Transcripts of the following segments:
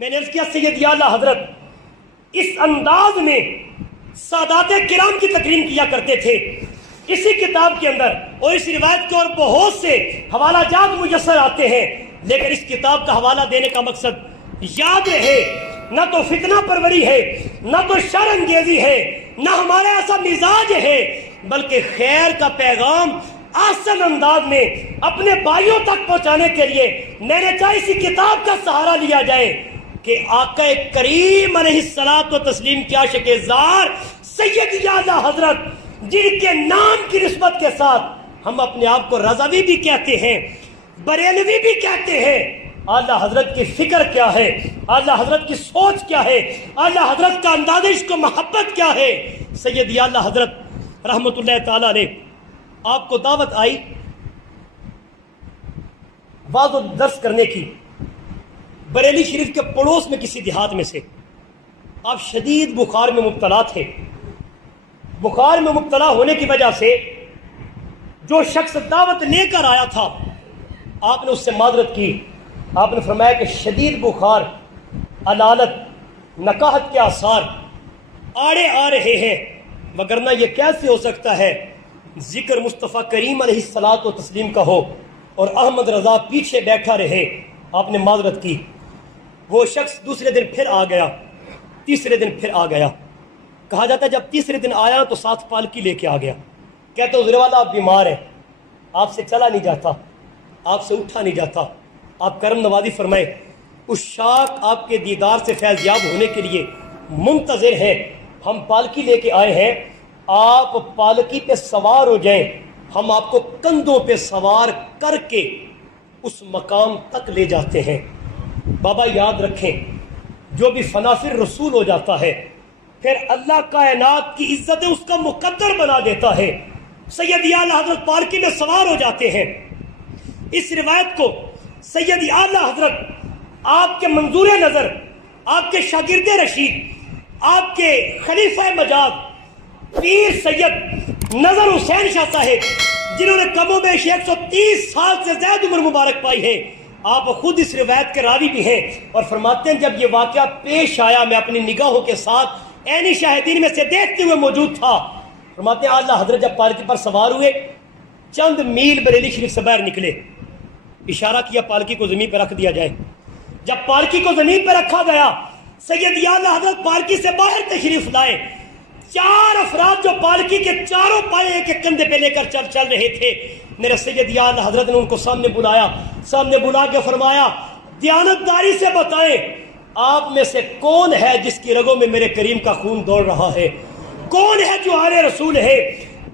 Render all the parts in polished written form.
میں نے عرض کیا سید اعلی حضرت اس انداز میں سادات کرام کی تکریم کیا کرتے تھے اسی کتاب کے اندر، اور اس روایت کے اور بہت سے حوالہ جات میسر آتے ہیں، لیکن اس کتاب کا حوالہ دینے کا مقصد یاد رہے نہ تو فتنہ پروری ہے، نہ تو شر انگیزی ہے، نہ ہمارا ایسا مزاج ہے، بلکہ خیر کا پیغام آسان انداز میں اپنے بھائیوں تک پہنچانے کے لیے میں نے چاہے اسی کتاب کا سہارا لیا جائے کہ آقا کریم علیہ الصلوۃ و تسلیم کی عاشق زار سید اعلی حضرت، جن کے نام کی نسبت کے ساتھ ہم اپنے آپ کو رضوی بھی کہتے ہیں، بریلوی بھی کہتے ہیں، اعلی حضرت کی فکر کیا ہے، اعلی حضرت کی سوچ کیا ہے، اعلی حضرت کا انداز عشق و محبت کیا ہے۔ سید اعلی حضرت رحمت اللہ تعالی علیہ، آپ کو دعوت آئی وعظ و درس کرنے کی بریلی شریف کے پڑوس میں کسی دیہات میں سے، آپ شدید بخار میں مبتلا تھے۔ بخار میں مبتلا ہونے کی وجہ سے جو شخص دعوت لے کر آیا تھا آپ نے اس سے معذرت کی، آپ نے فرمایا کہ شدید بخار، علالت، نکاحت کے آثار آڑے آ رہے ہیں، وگرنہ یہ کیسے ہو سکتا ہے ذکر مصطفیٰ کریم علیہ الصلوۃ و تسلیم کا ہو اور احمد رضا پیچھے بیٹھا رہے۔ آپ نے معذرت کی۔ وہ شخص دوسرے دن پھر آ گیا، تیسرے دن پھر آ گیا۔ کہا جاتا ہے جب تیسرے دن آیا تو ساتھ پالکی لے کے آ گیا۔ کہتے حضور والا آپ بیمار ہیں، آپ سے چلا نہیں جاتا، آپ سے اٹھا نہیں جاتا، آپ کرم نوازی فرمائے۔ اس شاک آپ کے دیدار سے فیض یاب ہونے کے لیے منتظر ہیں، ہم پالکی لے کے آئے ہیں، آپ پالکی پہ سوار ہو جائیں، ہم آپ کو کندھوں پہ سوار کر کے اس مقام تک لے جاتے ہیں۔ بابا یاد رکھیں، جو بھی فنافر رسول ہو جاتا ہے پھر اللہ کائنات کی عزت اس کا مقدر بنا دیتا ہے۔ سید اعلی حضرت پالکی میں سوار ہو جاتے ہیں۔ اس روایت کو سید اعلی حضرت آپ کے منظور نظر، آپ کے شاگرد رشید، آپ کے خلیفہ مجاز پیر سید نظر حسین شاہ صاحب، جنہوں نے کم و بیش 130 سال سے زیادہ عمر مبارک پائی ہے، آپ خود اس روایت کے راوی بھی ہیں اور فرماتے ہیں جب یہ واقعہ پیش آیا میں اپنی نگاہوں کے ساتھ عینی شاہدین میں سے دیکھتے ہوئے موجود تھا۔ فرماتے ہیں اعلیٰ حضرت جب پالکی پر سوار ہوئے، چند میل بریلی شریف سے باہر نکلے، اشارہ کیا پالکی کو زمین پہ رکھ دیا جائے۔ جب پالکی کو زمین پہ رکھا گیا، سید اعلیٰ حضرت پالکی سے باہر تشریف لائے۔ 4 افراد جو پالکی کے چاروں پائے کے کندھے پہ لے کر چل رہے تھے، میرے سید اعلیٰ حضرت نے ان کو سامنے بلایا، سامنے بلا کے فرمایا دیانتداری سے بتائیں آپ میں سے کون ہے جس کی رگوں میں میرے کریم کا خون دوڑ رہا ہے؟ کون ہے جو آل رسول ہے؟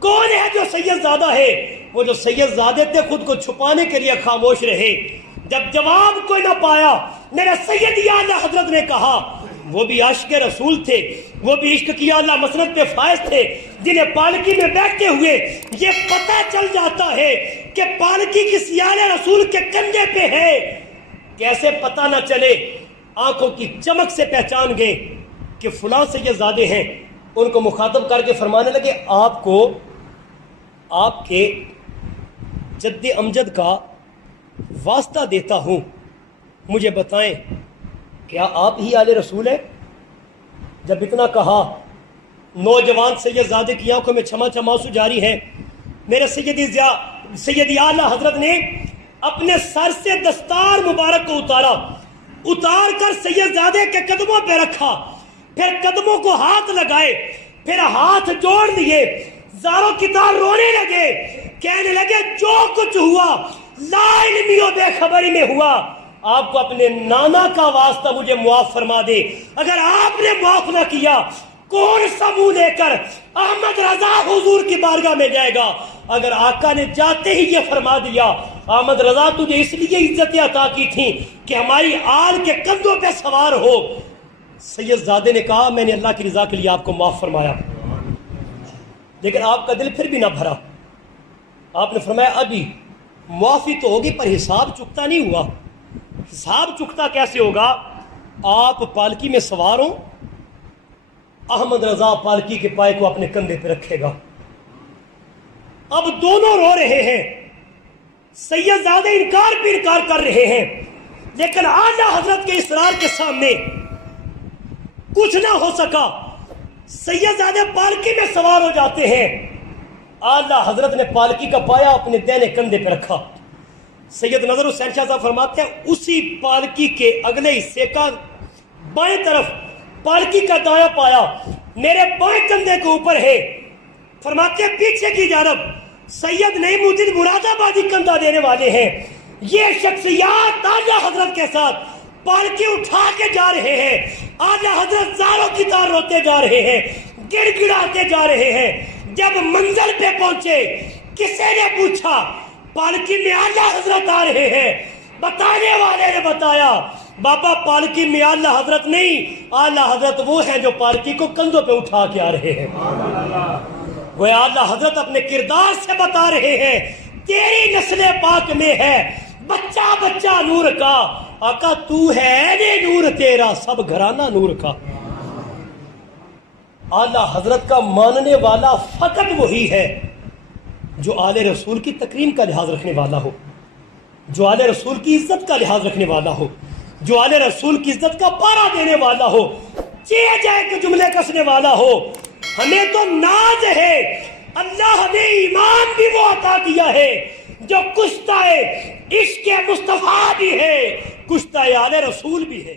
کون ہے جو سید زادہ ہے؟ وہ جو سید زادے تھے خود کو چھپانے کے لیے خاموش رہے۔ جب جواب کوئی نہ پایا، میرے سید اعلیٰ حضرت نے کہا وہ بھی عاشق رسول تھے، وہ بھی عشق کی اعلیٰ مسند پہ فائز تھے، جنہیں پالکی میں بیٹھتے ہوئے یہ پتہ چل جاتا ہے کہ پالکی کسی اعلیٰ رسول کے کندھے پہ ہے۔ کیسے پتہ نہ چلے؟ آنکھوں کی چمک سے پہچان گئے کہ فلاں سے یہ زادے ہیں۔ ان کو مخاطب کر کے فرمانے لگے آپ کو آپ کے جد امجد کا واسطہ دیتا ہوں، مجھے بتائیں کیا آپ ہی آل رسول ہیں؟ جب اتنا کہا نوجوان سید زادے کی آنکھوں میں چھما چھما آنسو جاری ہے۔ میرے سید اعلیٰ حضرت نے اپنے سر سے دستار مبارک کو اتار کر سید زادے کے قدموں پہ رکھا، پھر قدموں کو ہاتھ لگائے، پھر ہاتھ جوڑ لیے، زاروں کی طرح رونے لگے، کہنے لگے جو کچھ ہوا لا علمی و بے خبری میں ہوا، آپ کو اپنے نانا کا واسطہ مجھے معاف فرما دے۔ اگر آپ نے معاف نہ کیا کون سا منہ لے کر احمد رضا حضور کی بارگاہ میں جائے گا؟ اگر آقا نے جاتے ہی یہ فرما دیا احمد رضا تجھے اس لیے عزتیں عطا کی تھیں کہ ہماری آل کے کندھوں پہ سوار ہو، سید زادے نے کہا میں نے اللہ کی رضا کے لیے آپ کو معاف فرمایا، لیکن آپ کا دل پھر بھی نہ بھرا۔ آپ نے فرمایا ابھی معافی تو ہوگی پر حساب چکتا نہیں ہوا۔ حساب چکتا کیسے ہوگا؟ آپ پالکی میں سوار ہوں، احمد رضا پالکی کے پائے کو اپنے کندھے پہ رکھے گا۔ اب دونوں رو رہے ہیں، سید زادے انکار پہ انکار کر رہے ہیں، لیکن اعلیٰ حضرت کے اصرار کے سامنے کچھ نہ ہو سکا. سید زادے پالکی میں سوار ہو جاتے ہیں. اعلیٰ حضرت نے پالکی کا پایا اپنے دہنے کندھے پہ رکھا. سید نظر حسین شاہ صاحب فرماتے ہیں اسی پالکی کے اگلے حصے کا بائیں طرف پالکی کا دایاں پایا میرے بائیں کندھے کے اوپر ہے. فرماتے ہیں پیچھے کی جانب سید نعیم الدین مراد آبادی کندھا دینے والے ہیں. یہ شخصیات اعلیٰ حضرت کے ساتھ پالکی اٹھا کے جا رہے ہیں. اعلیٰ حضرت زاروں کی طرح روتے جا رہے ہیں, گڑ گڑاتے جا رہے ہیں. جب منزل پہ پہنچے کسی نے پوچھا پالکی میں اعلیٰ حضرت آ رہے ہیں. بتانے والے نے بتایا بابا پالکی میں اعلیٰ حضرت نہیں, اعلیٰ حضرت وہ ہیں جو پالکی کو کندھوں پہ اٹھا کے آ رہے ہیں. وہ اعلیٰ حضرت اپنے کردار سے بتا رہے ہیں تیری نسل پاک میں ہے بچہ بچہ نور کا. آقا تو ہے نے نور تیرا سب گھرانہ نور کا. اعلیٰ حضرت کا ماننے والا فقط وہی ہے جو آل رسول کی تکریم کا لحاظ رکھنے والا ہو, جو آل رسول کی عزت کا لحاظ رکھنے والا ہو, جو آل رسول کی عزت کا پارا دینے والا ہو, چیئے جائے کے جملے کسنے والا ہو. ہمیں تو ناز ہے اللہ نے ایمان بھی وہ عطا کیا ہے جو کشتہ عشق مصطفیٰ بھی ہے, کشتہ آل رسول بھی ہے.